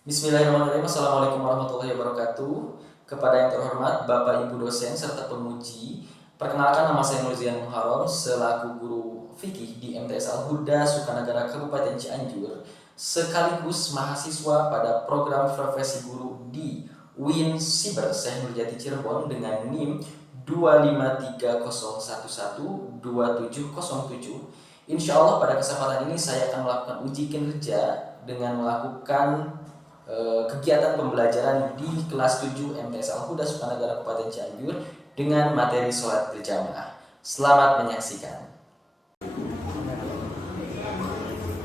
Bismillahirrahmanirrahim. Assalamualaikum warahmatullahi wabarakatuh. Kepada yang terhormat Bapak Ibu dosen serta penguji, perkenalkan nama saya Nurzian Muharram selaku guru fikih di MTS Al-Huda Sukanagara Kabupaten Cianjur, sekaligus mahasiswa pada program profesi guru di UIN Siber Syekh Nurjati Cirebon dengan NIM 25301122707. Insya Allah pada kesempatan ini saya akan melakukan uji kinerja dengan melakukan kegiatan pembelajaran di kelas 7 MTS Al-Huda Sukanagara Kabupaten Cianjur dengan materi sholat berjamaah. Selamat menyaksikan.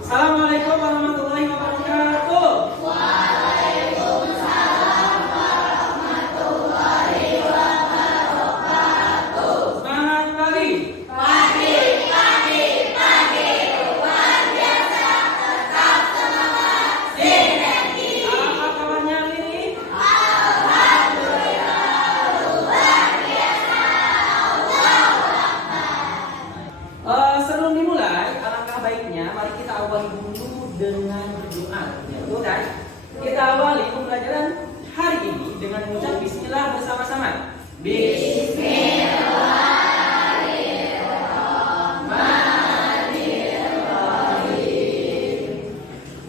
Assalamualaikum warahmatullahi wabarakatuh. Waalaikumsalam warahmatullahi wabarakatuh. Semangat pagi. Pagi, luar biasa, tetap semangat, sinergi. Apa kabarnya hari ini? Alhamdulillah, luar biasa, Allahu Akbar. Sebelum dimulai, alangkah baiknya mari kita awali dulu dengan berdoa. Ya, betul kan? Kita awali pembelajaran hari ini dengan mengucap bismillah bersama-sama.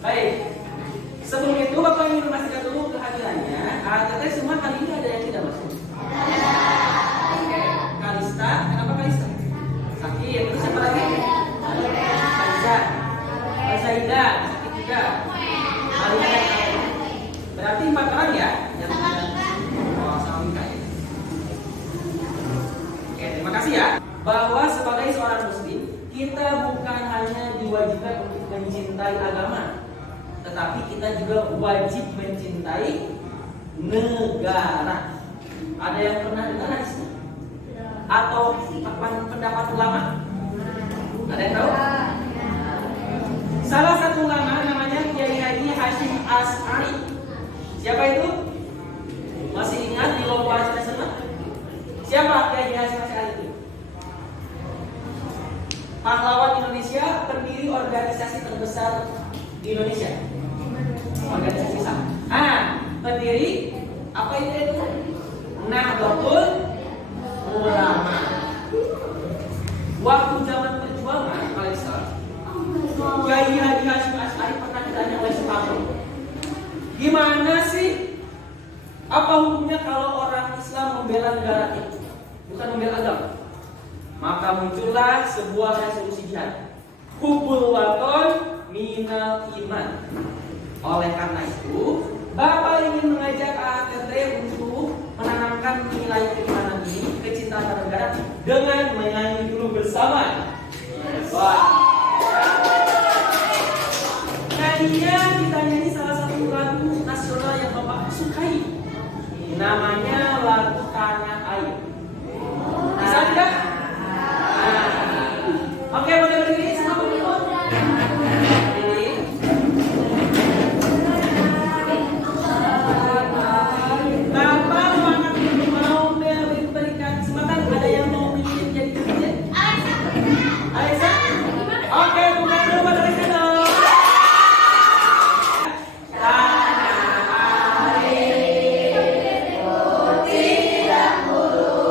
Baik. Sebelum itu Bapak ingin memastikan dulu kehadirannya. Katanya semua kali ini ada yang tidak masuk. Oke. Kalista, kenapa Kalista? Sakit. Terus siapa lagi? Kalista. Kalista sakit juga. Alina. Berarti 4 orang ya? Oh, sama Mika ya. Oke, terima kasih ya. Bahwa sebagai seorang muslim, kita bukan hanya diwajibkan untuk mencintai agama, tetapi kita juga wajib mencintai negara. Ada yang pernah dengar hadis ini? Atau pendapat ulama? Ada yang tahu? Salah satu ulama namanya Kiai Haji Hashim Asy'ari. Siapa itu? Masih ingat di lomba nasional? Siapa Kiai Haji Hashim Asy'ari itu? Pahlawan Indonesia, pendiri organisasi terbesar di Indonesia. Organisasi Islam. Pendiri apa itu? Nahdlatul Ulama. Waktu zaman perjuangan Islam, Kiai Haji Hashim Asy'ari pernah ditanya oleh Soekarno, gimana sih? Apa hukumnya kalau orang Islam membela negara itu, bukan membela agama? Maka muncullah sebuah resolusi jihad. Hubbul waton minal iman. Oleh karena itu, Bapak ingin mengajak AATT untuk menanamkan nilai keimanan ini, kecintaan negara dengan menyanyi dulu bersama. Wah. Nyanyian kita nyanyi salah satu lagu nasional yang Bapak sukai. Namanya lagu Tanah Air. Bisa tidak? Oke, boleh berdiri semua berikut. Berdiri. Bapak mau memberikan kesempatan, ada yang mau bikin jadi presiden? Alisa? Oke, bukan dulu pada Alisa dong. Tanah air putih dan mulus.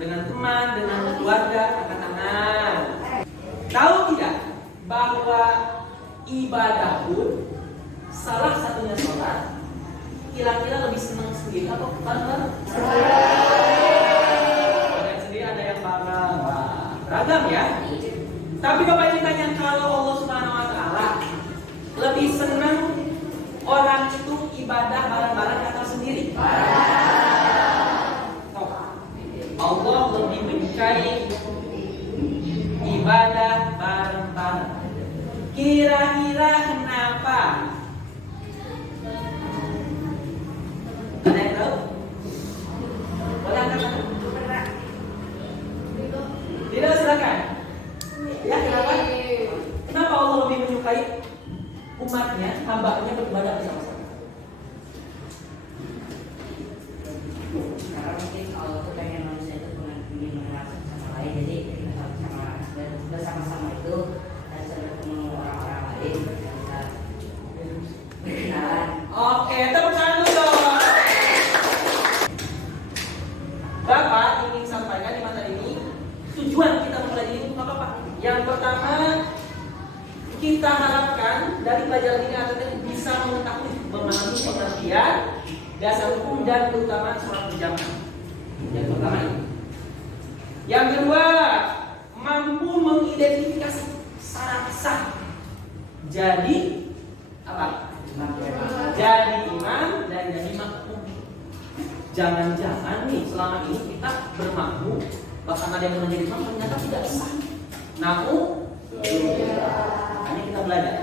dengan teman, dengan keluarga, angkat tangan. Tahu tidak bahwa ibadah pun salah satunya sholat, kira-kira lebih senang sendiri atau bareng-bareng? Ada sendiri, ada yang bareng. Beragam ya. Tapi Bapak ini tanya, kalau Allah Subhanahu Wa Taala lebih senang orang itu ibadah bareng-bareng atau sendiri? Allah lebih menyukai ibadah bareng-bareng. Kira-kira kenapa? Ada yang tahu? Boleh angkat tangan? Tidak, silakan. Ya, kenapa? Kenapa Allah lebih menyukai umatnya, hambanya beribadah bersama-sama? Karena mungkin Allah itu pengen manusia itu ingin mengenal sama lain, jadi kita bersama-sama itu dan ketemu orang-orang lain yang bisa berkenalan. Oke, tepuk tangan dulu dong. Bapak ingin sampaikan di materi ini, tujuan kita mempelajari itu apa Pak? Yang pertama, kita harapkan dari pelajaran ini akan bisa mengetahui, memahami pengertian dasar hukum dan keutamaan sholat berjamaah. Yang pertama ini. Yang kedua, mampu mengidentifikasi syarat sah. Jadi apa? Jadi imam dan jadi makmum. Jangan-jangan nih selama ini kita bermakmum, bahkan ada yang menjadi imam ternyata tidak sah. Namun, ini kita belajar.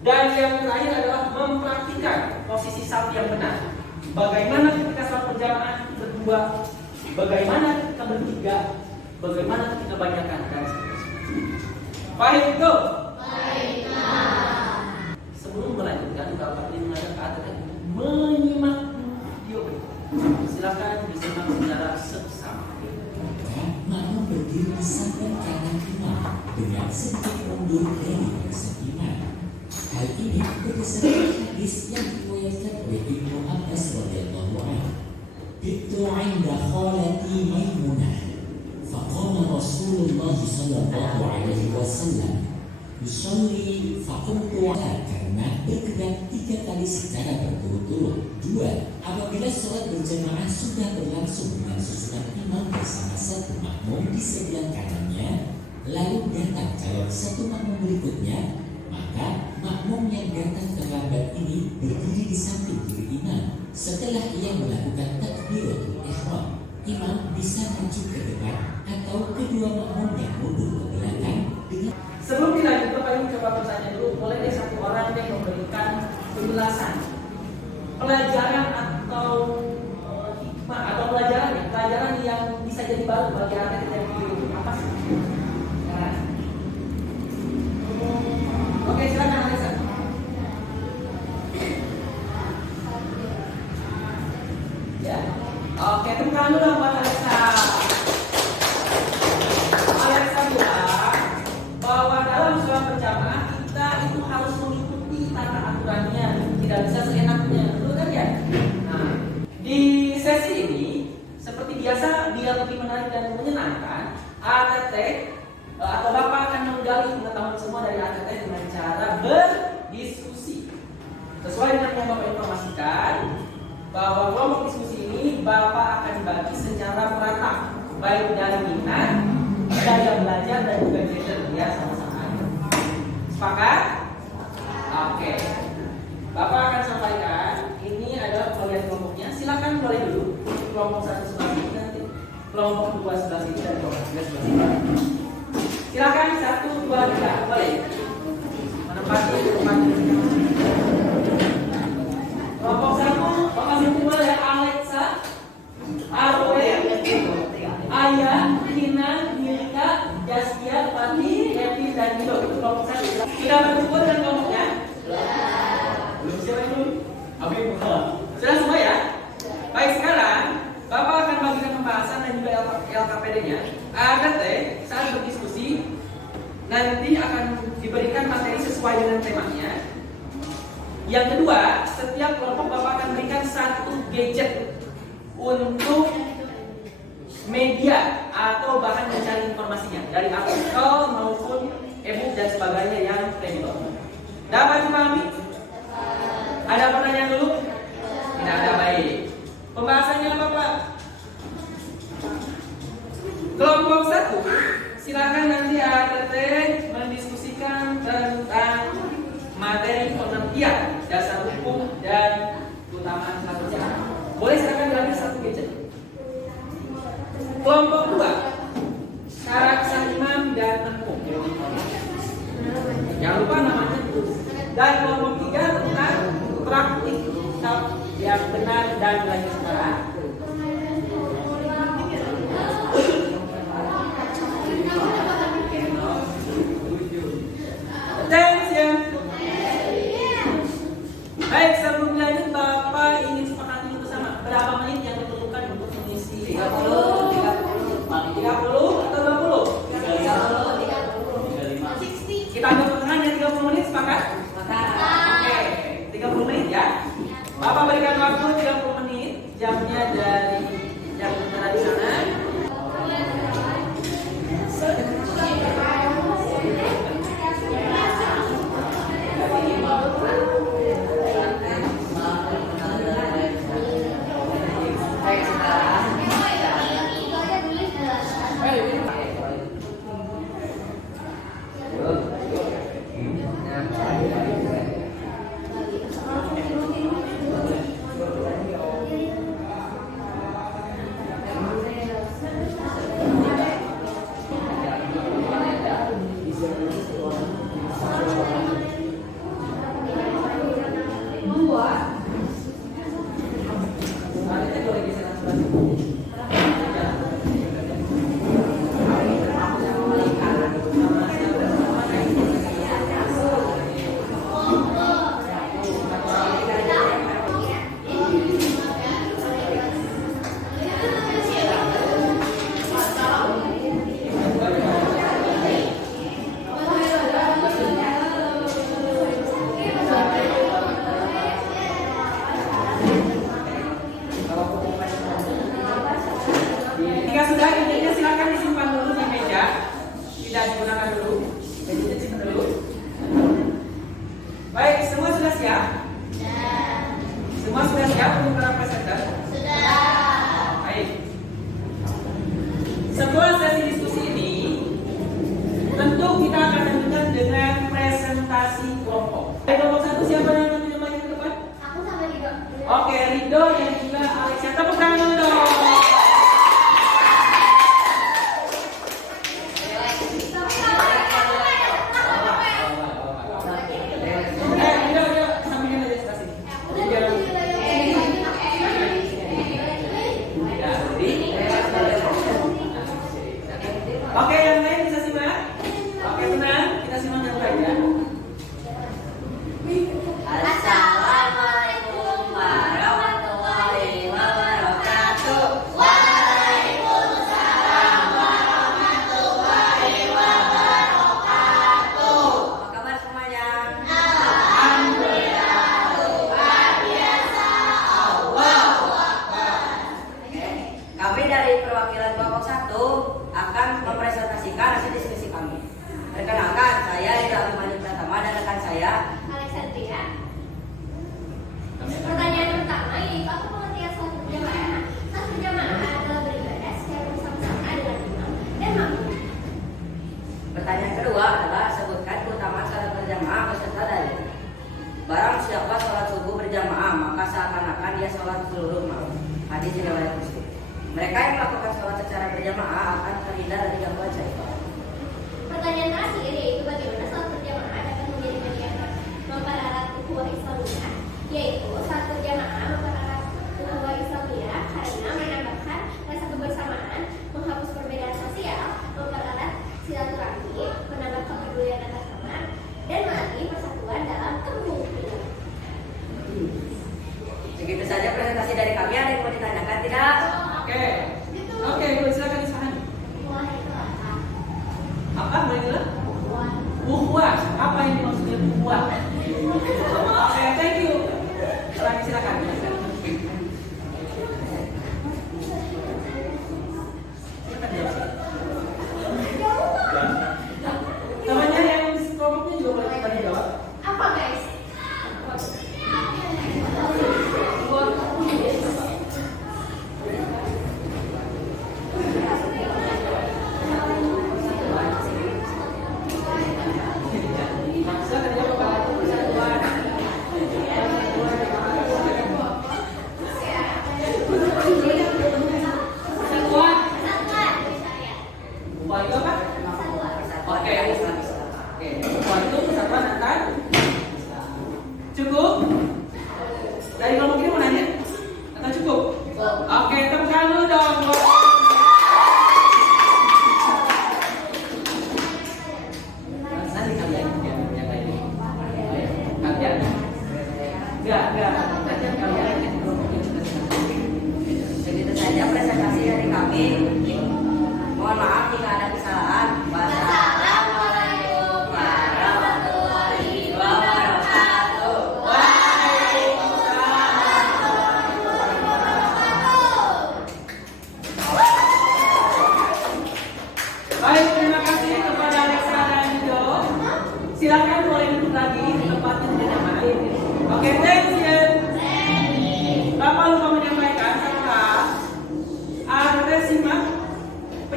Dan yang terakhir adalah mempraktikkan posisi saf yang benar. Bagaimana ketika sholat berjamaah berdua, bagaimana ketika bertiga, bagaimana ketika banyakan, dan seterusnya. Baik itu. Sebelum melanjutkan, Bapak ini mengajak ATT menyimak video. Silakan disimak secara seksama. Makmum berdiri di samping kanan imam dengan sedikit mundur dari barisan imam. Hal ini berdasarkan hadis yang diriwayatkan oleh Ibnu Abbas radhiyallahu anhu. Bitu 'inda khalati Maimunah. Faqala Rasulullah sallallahu alaihi wasallam yusalli faqumtu karena bergerak 3 kali secara berturut-turut. 2. Apabila sholat berjamaah sudah berlangsung dengan susunan imam bersama satu makmum di sebelah kanannya, lalu datang calon satu makmum berikutnya, maka makmum yang datang terlambat ini berdiri di samping kiri imam. Setelah ia melakukan takbiratul ihram, imam bisa maju ke depan atau kedua makmum yang mundur ke belakang dengan. Sebelum dilanjut, Bapak ini coba bertanya dulu, boleh deh satu orang yang memberikan penjelasan pelajaran atau hikmah atau pelajaran yang bisa jadi baru bagi anak kita yang itu apa sih? Oke, silakan Alisa. Ya, oke, tepuk tangan dulu buat Alisa. Alisa bilang bahwa dalam sholat berjamaah kita itu harus mengikuti tata aturannya, tidak bisa seenaknya, betul kan ya? Nah, di sesi ini seperti biasa dia lebih menarik dan menyenangkan. ATT atau Bapak akan menggali pengetahuan semua dari ATT dengan cara berdiskusi. Sesuai dengan yang Bapak informasikan, bahwa kelompok diskusi ini Bapak akan bagi secara merata, baik dari minat, daya belajar dan juga gender, ya sama-sama. Sepakat? Oke. Bapak akan sampaikan, ini adalah pembagian kelompoknya. Silakan mulai dulu. Kelompok 1 sebelah sini, nanti kelompok 2 sebelah sini, dan kelompok 3 sebelah sini. Silakan 1, 2, 3, boleh. Menempati tempat. Kelompok 1, Bapak simpul ya, Alexa, Arwe, Ayah, Kina, Yulika, Jaskia, Pati, Evi, dan Milo. Kelompok 1. Sudah berkumpul dengan kelompoknya? Belum siapa yang belum? Habib. Sudah semua ya? Baik, sekarang Bapak akan bagikan pembahasan dan juga LKPD-nya. ATT saat berdiskusi nanti akan diberikan materi sesuai dengan temanya. Yang kedua, setiap kelompok Bapak akan berikan 1 gadget untuk media atau bahan mencari informasinya dari artikel maupun e-book dan sebagainya yang kredibel. Dapat dipahami? Ada pertanyaan dulu? Tidak ada, baik. Pembahasannya apa, Pak? Kelompok 1, silakan nanti ART mendiskusikan tentang materi pengertian dasar hukum dan keutamaan satu jalan. Boleh silakan diambil satu gadget. Kelompok 2, syarat sah imam dan makmum. Jangan lupa namanya itu. Dan kelompok 3 tentang praktik kitab yang benar dan belajar sekarang. Attention. Baik, sebelum lanjut Bapak ingin sepakati bersama berapa menit yang diperlukan untuk mengisi 30 atau 20? 60. Kita ambil pertengahan 30 menit, sepakat? Oke, 30 menit ya. Bapak berikan waktu 30 menit, jamnya dari jam tentara di sana. Jika sudah, gadgetnya silakan disimpan dulu di meja, tidak digunakan dulu. Gadgetnya disimpan dulu. Baik, semua sudah siap? Semua sudah siap untuk para presenter? Baik. Setelah sesi diskusi ini, tentu kita akan lanjutkan dengan presentasi kelompok. Dari kelompok 1 siapa yang akan menyamai ke depan? Aku sama Rido. Oke, Rido dan juga Alexia. Tepuk tangan dulu dong. Oke, yang lain bisa simak? Oke, tenang, kita simak yang baik ya. Assalamualaikum warahmatullahi wabarakatuh. Waalaikumsalam warahmatullahi wabarakatuh. Apa kabar semuanya? Alhamdulillah, luar biasa. Allahu Akbar. Kami dari perwakilan kelompok 1 akan mempresentasikan hasil diskusi kami. Perkenalkan, saya Ida Abimani Pratama dan rekan saya. Alexandria. Pertanyaan pertama yaitu apa pengertian salat berjamaah? Salat berjamaah adalah beribadah secara bersama-sama dengan imam dan makmum. Pertanyaan kedua adalah sebutkan keutamaan salat berjamaah beserta dalil. Barang siapa sholat subuh berjamaah maka seakan-akan dia sholat seluruh malam. Hadis riwayat Muslim. Mereka yang melakukan sholat secara berjamaah akan terhindar dari gangguan syaitan. Pertanyaan terakhir yaitu bagaimana salat berjamaah dapat menjadi bagian mempererat ukhuwah Islamiyah, yaitu salat berjamaah mempererat ukhuwah Islamiyah karena menambahkan rasa kebersamaan, menghapus perbedaan sosial, mempererat silaturahmi, menambah kepedulian antar teman, dan melatih persatuan dalam kepemimpinan. Begitu saja presentasi dari kami. Ada yang mau ditanyakan tidak? Oke, silakan disahkan. Apa boleh bilang? Ukhuwah. Apa yang dimaksudnya ukhuwah? Oke, thank you. Silakan.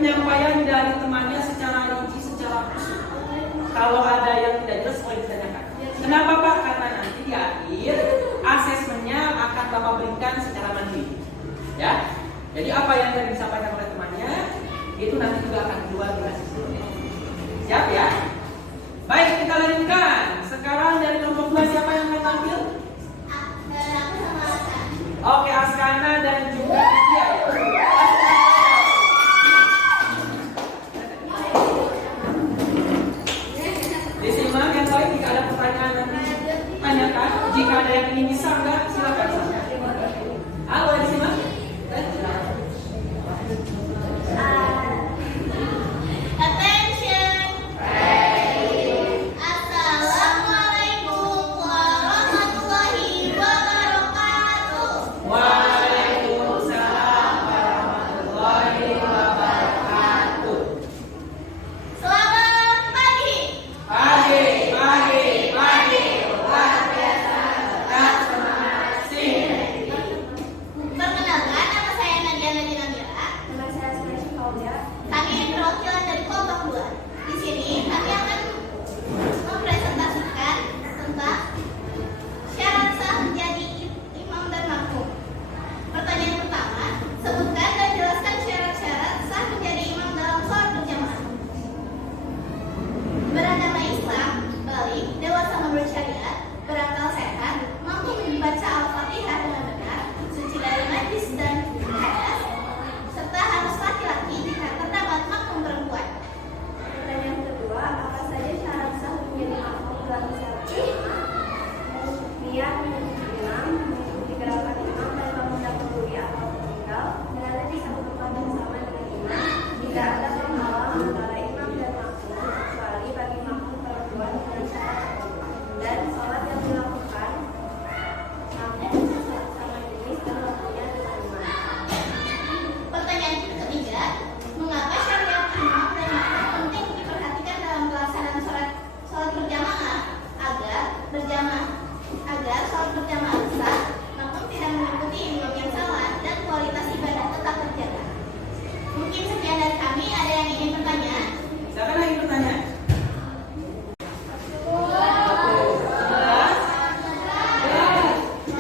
penyampaian dari temannya secara rinci, secara khusus. Kalau ada yang tidak jelas boleh ditanyakan. Kenapa Pak? Karena nanti di akhir asesmennya akan Bapak berikan secara mandiri. Ya. Jadi apa yang tadi disampaikan oleh temannya itu nanti juga akan keluar di asesmennya. Siap ya? Baik, kita lanjutkan. Sekarang dari kelompok 2 siapa yang akan tampil? Aku sama Asa. Oke, Askana dan juga Nadia ya. Disimak yang lain jika ada pertanyaan nanti tanyakan. Jika ada yang ingin bisa enggak silakan. Halo, disimak. Attention. Assalamualaikum warahmatullahi wabarakatuh. Waalaikumsalam warahmatullahi wabarakatuh. Selamat pagi. Pagi. Luar biasa. Tetap semangat. Sini. Perkenalkan, nama saya Nadia Nadina Mira. Nama saya Sulaiman Kaulia. Kami perwakilan dari kelompok 2. Di sini kami akan mempresentasikan tentang syarat sah menjadi imam dan makmum. Pertanyaan pertama, sebutkan dan jelaskan syarat-syarat sah menjadi imam dalam sholat berjamaah. Beragama Islam, balik, dewasa menurut syariat, berakal sehat, mampu membaca Al-Fatihah dengan benar, suci dari najis dan hadas, serta harus laki-laki jika terdapat makmum perempuan. Pertanyaan kedua, apa saja syarat sah menjadi makmum dalam sholat berjamaah? Niat menjadi imam, mengikuti gerakan imam tanpa mendahului atau meninggal, berada di satu tempat yang sama dengan imam, tidak ada penghalang antara imam dan makmum kecuali bagi makmum perempuan dengan syarat tertentu, dan sholat yang dilakukan makmum sama jenis dan waktunya dengan imam. Pertanyaan ketiga, mengapa syariat imam dan makmum penting diperhatikan dalam pelaksanaan sholat berjamaah agar sholat berjamaah sah, makmum tidak mengikuti imam yang salah dan kualitas ibadah tetap terjaga. Mungkin sekian dari kami. Ada yang ingin bertanya? Siapa yang ingin bertanya?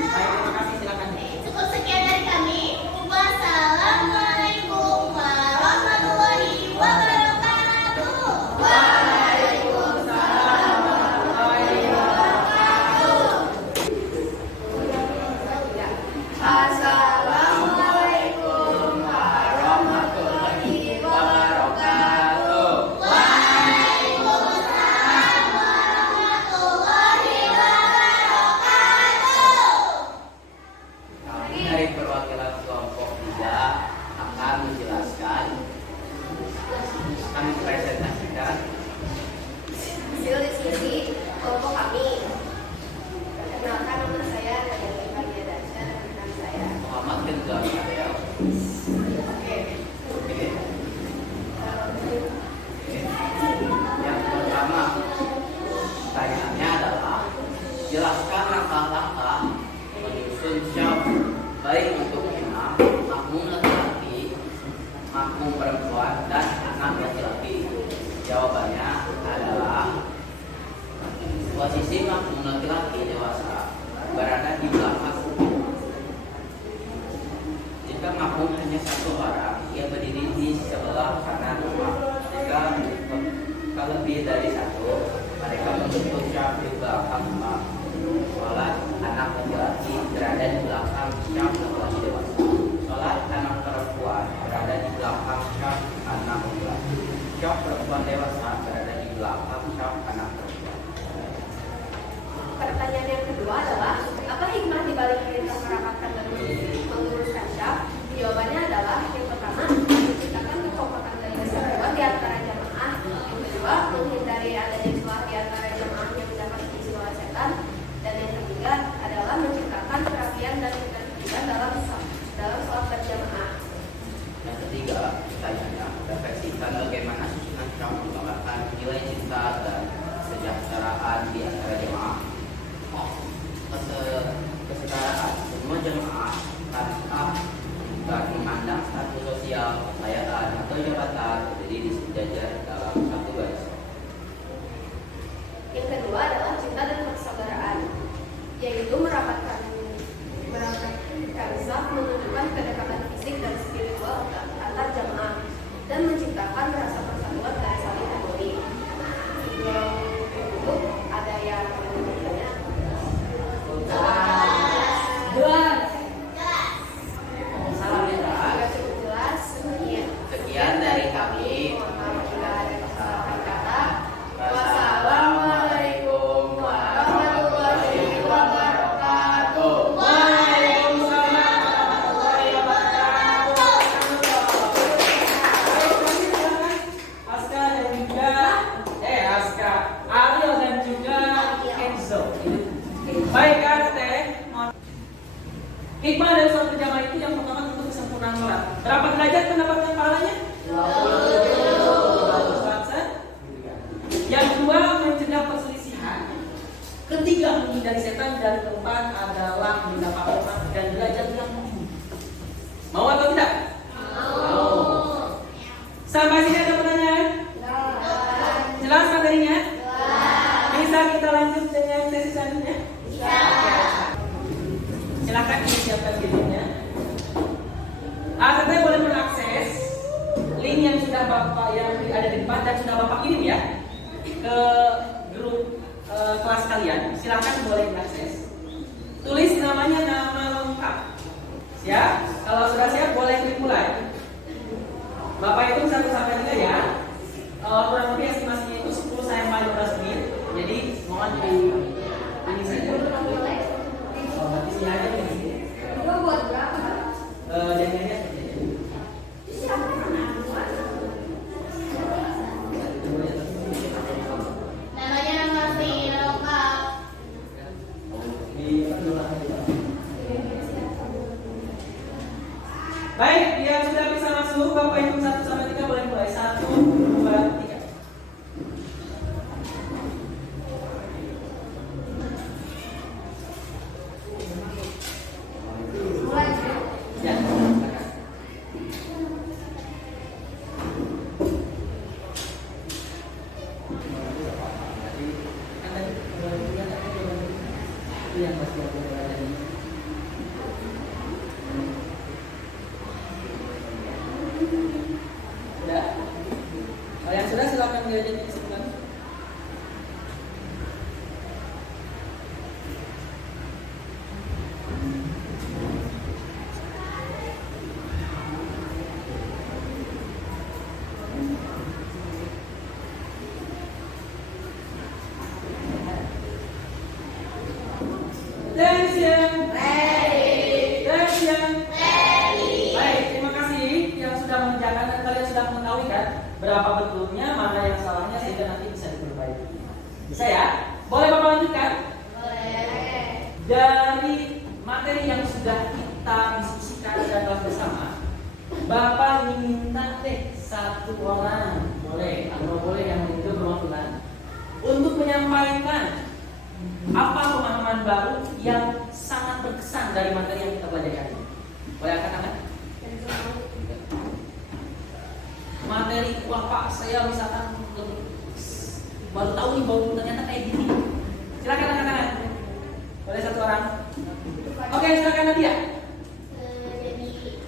Baik, terima kasih, silakan. Cukup sekian dari kami. Wassalamualaikum warahmatullahi wabarakatuh. Waalaikumsalam warahmatullahi wabarakatuh. Assalamualaikum warahmatullahi wabarakatuh. Waalaikumsalam warahmatullahi wabarakatuh. Kami dari perwakilan kelompok 3 akan menjelaskan, kami presentasikan Hasil diskusi kelompok kami. Perkenalkan, nama saya Nadia Faria Dasya dan rekan saya. Muhammad bin Zakaria. Oke. Yang pertama, pertanyaannya adalah jelaskan langkah-langkah menyusun syaf baik untuk imam, makmum laki-laki, makmum perempuan, dan anak laki-laki. Jawabannya adalah posisi makmum laki-laki dewasa berada di belakang. Jika makmum hanya satu orang, ia berdiri di sebelah kanan imam. Jika lebih dari satu, mereka menuntut syaf di belakang imam. Sholat anak laki-laki berada di belakang syaf laki-laki dewasa. Sholat anak perempuan berada di belakang syaf anak laki-laki. Syaf perempuan dewasa berada di belakang syaf anak perempuan. Pertanyaan yang kedua adalah, apa hikmah dibalik perintah merapatkan dan meluruskan syaf? Jawabannya adalah, yang pertama, menciptakan kekompakan dari kesatuan di antara jamaah. Yang kedua, menghindari adanya celah di antara jamaah yang mendapat visual setan. Dan yang ketiga adalah menciptakan kerapian dan ketertiban dalam sholat berjamaah. Yang ketiga, pertanyaannya, refleksikan bagaimana susunan syaf menggambarkan nilai cinta dan kesejahteraan di antara jemaah. Kesetaraan semua jemaah tanpa memandang status sosial, kekayaan, atau atau jabatan berdiri di sejajar dalam satu garis. Yang kedua adalah cinta dan persaudaraan, yaitu merapatkan saf, menunjukkan kedekatan fisik dan spiritual antar jamaah, dan menciptakan rasa persatuan dan saling peduli. Yang untuk ada yang namanya Salam netra. agak cukup jelas. Sekian dari kami. Mohon maaf jika ada kesalahan kata. Wassalamualaikum warahmatullahi wabarakatuh. Waalaikumsalam warahmatullahi wabarakatuh. Aska dan juga Aska, Ariel dan juga Enzo. Baik Arte, hikmah dari sholat berjamaah itu yang pertama tentu kesempurnaan sholat. Berapa derajat mendapatkan pahalanya? 20. Yang kedua mencegah perselisihan. Ketiga menghindari setan. Dan keempat adalah mendapat rahmat dan derajat yang tinggi. Mau atau tidak? Mau. Sampai sini ada pertanyaan? Jelas materinya? Bisa kita lanjut dengan sesi selanjutnya? Silakan disiapkan videonya. ATT boleh mengakses link yang sudah Bapak yang ada di depan dan sudah Bapak kirim ya ke grup kelas kalian. Silakan boleh mengakses. Tulis namanya, nama lengkap. Ya, kalau sudah siap boleh klik mulai. Bapak hitung 1 sampai 3 ya. Kurang lebih estimasinya itu 10 sampai 15 menit. Jadi mohon ini saja. Di sini aja di sini. Buat berapa? Jangan aja. Namanya masih lengkap. Baik, yang sudah bisa masuk, Bapak hitung 1 sampai 3 boleh mulai. 1, 2, 3. Ya. Sudah? Kalau yang sudah silakan diajak disebutkan. Attention. Attention. Baik, terima kasih yang sudah mengerjakan dan kalian sudah mengetahui kan berapa betulnya, mana yang salahnya sehingga nanti bisa diperbaiki. Bisa ya? Boleh Bapak lanjutkan? Boleh. Dari materi yang sudah kita diskusikan dan bahas bersama, Bapak ingin minta deh 1 orang, boleh atau boleh yang itu perwakilan, untuk menyampaikan apa pemahaman baru yang sangat berkesan dari materi yang kita pelajari. Boleh angkat tangan? Materi, wah Pak, saya misalkan baru tahu nih bahwa ternyata kayak gini. Silakan angkat tangan. Boleh 1 orang? Oke, silakan Nadia. Jadi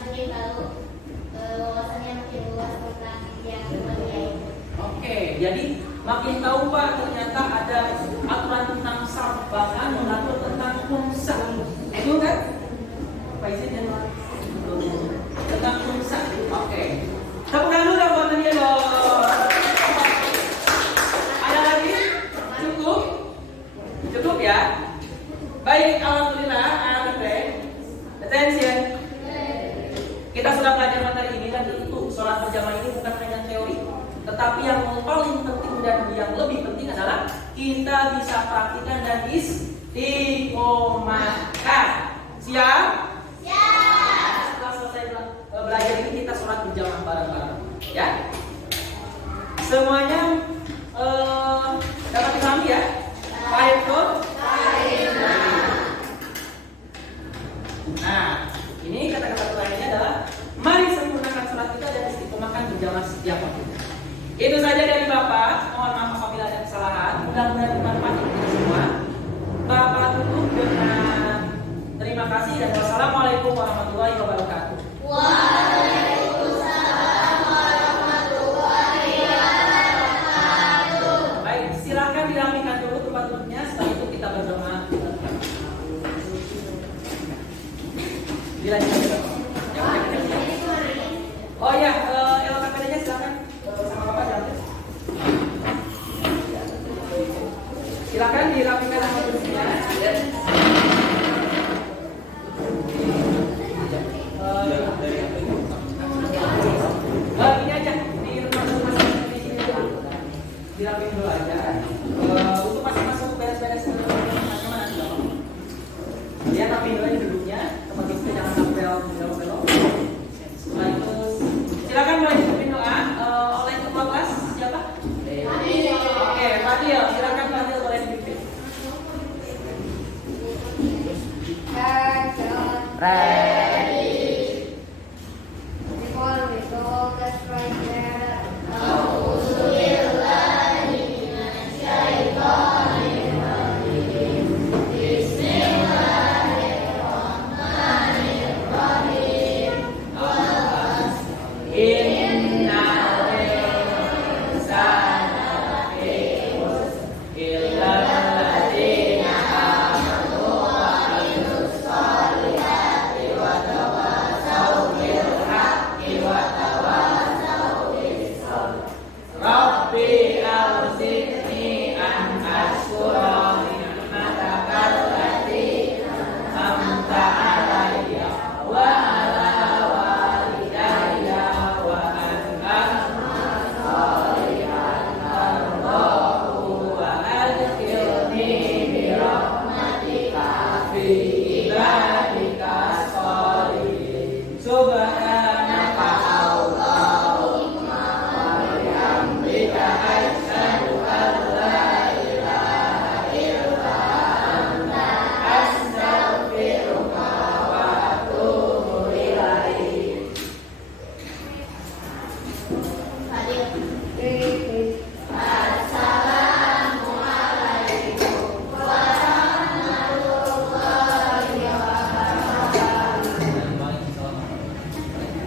makin tahu wawasannya makin luas tentang yang berbeda itu. Oke, jadi makin tahu Pak ternyata ada aturan tentang saf, bahkan mengatur tentang khumsah. Itu kan? Apa isinya? Tentang khumsah. Oke. Tepuk tangan dulu dong buat Nadia dong. Ada lagi? Cukup? Cukup ya? Baik, alhamdulillah, attention. Kita sudah belajar materi ini dan tentu sholat berjamaah ini bukan hanya teori, tetapi yang paling penting dan yang lebih penting adalah kita bisa praktikkan dan istiqomahkan. Siap? Siap. Setelah selesai belajar ini kita sholat berjamaah bareng-bareng, ya. Semuanya dapat dipahami ya? Baik, Bro? Nah, ini kata-kata terakhirnya adalah mari semua zaman setiap waktunya. Itu saja dari Bapak. Mohon maaf apabila ada kesalahan. Mudah-mudahan bermanfaat untuk kita semua. Bapak tutup dengan terima kasih dan wassalamualaikum warahmatullahi wabarakatuh. Wah.